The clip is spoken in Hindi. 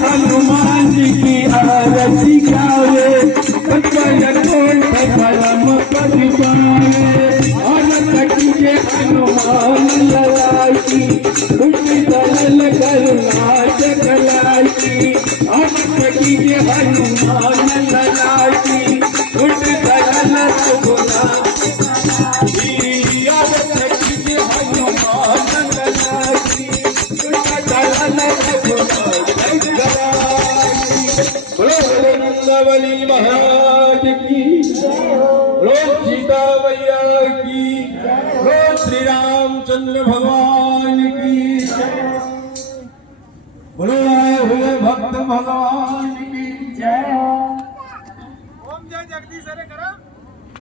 हनुमान जी की आरती गावे परम पद पावे आनंद कीजे हनुमान ललाई तुझी दल करुणा जगलाई आनंद कीजे हनुमान ललाई तुझी दल रघुना आनंद कीजे हनुमान ललाई तुझी दल रघुना नंदवली महाराज की रोज सीता मैया की रोज श्री रामचंद्र भगवान की बोलो आए हुए भक्त भगवान की जय। ओम जय जगदीश हरे करा।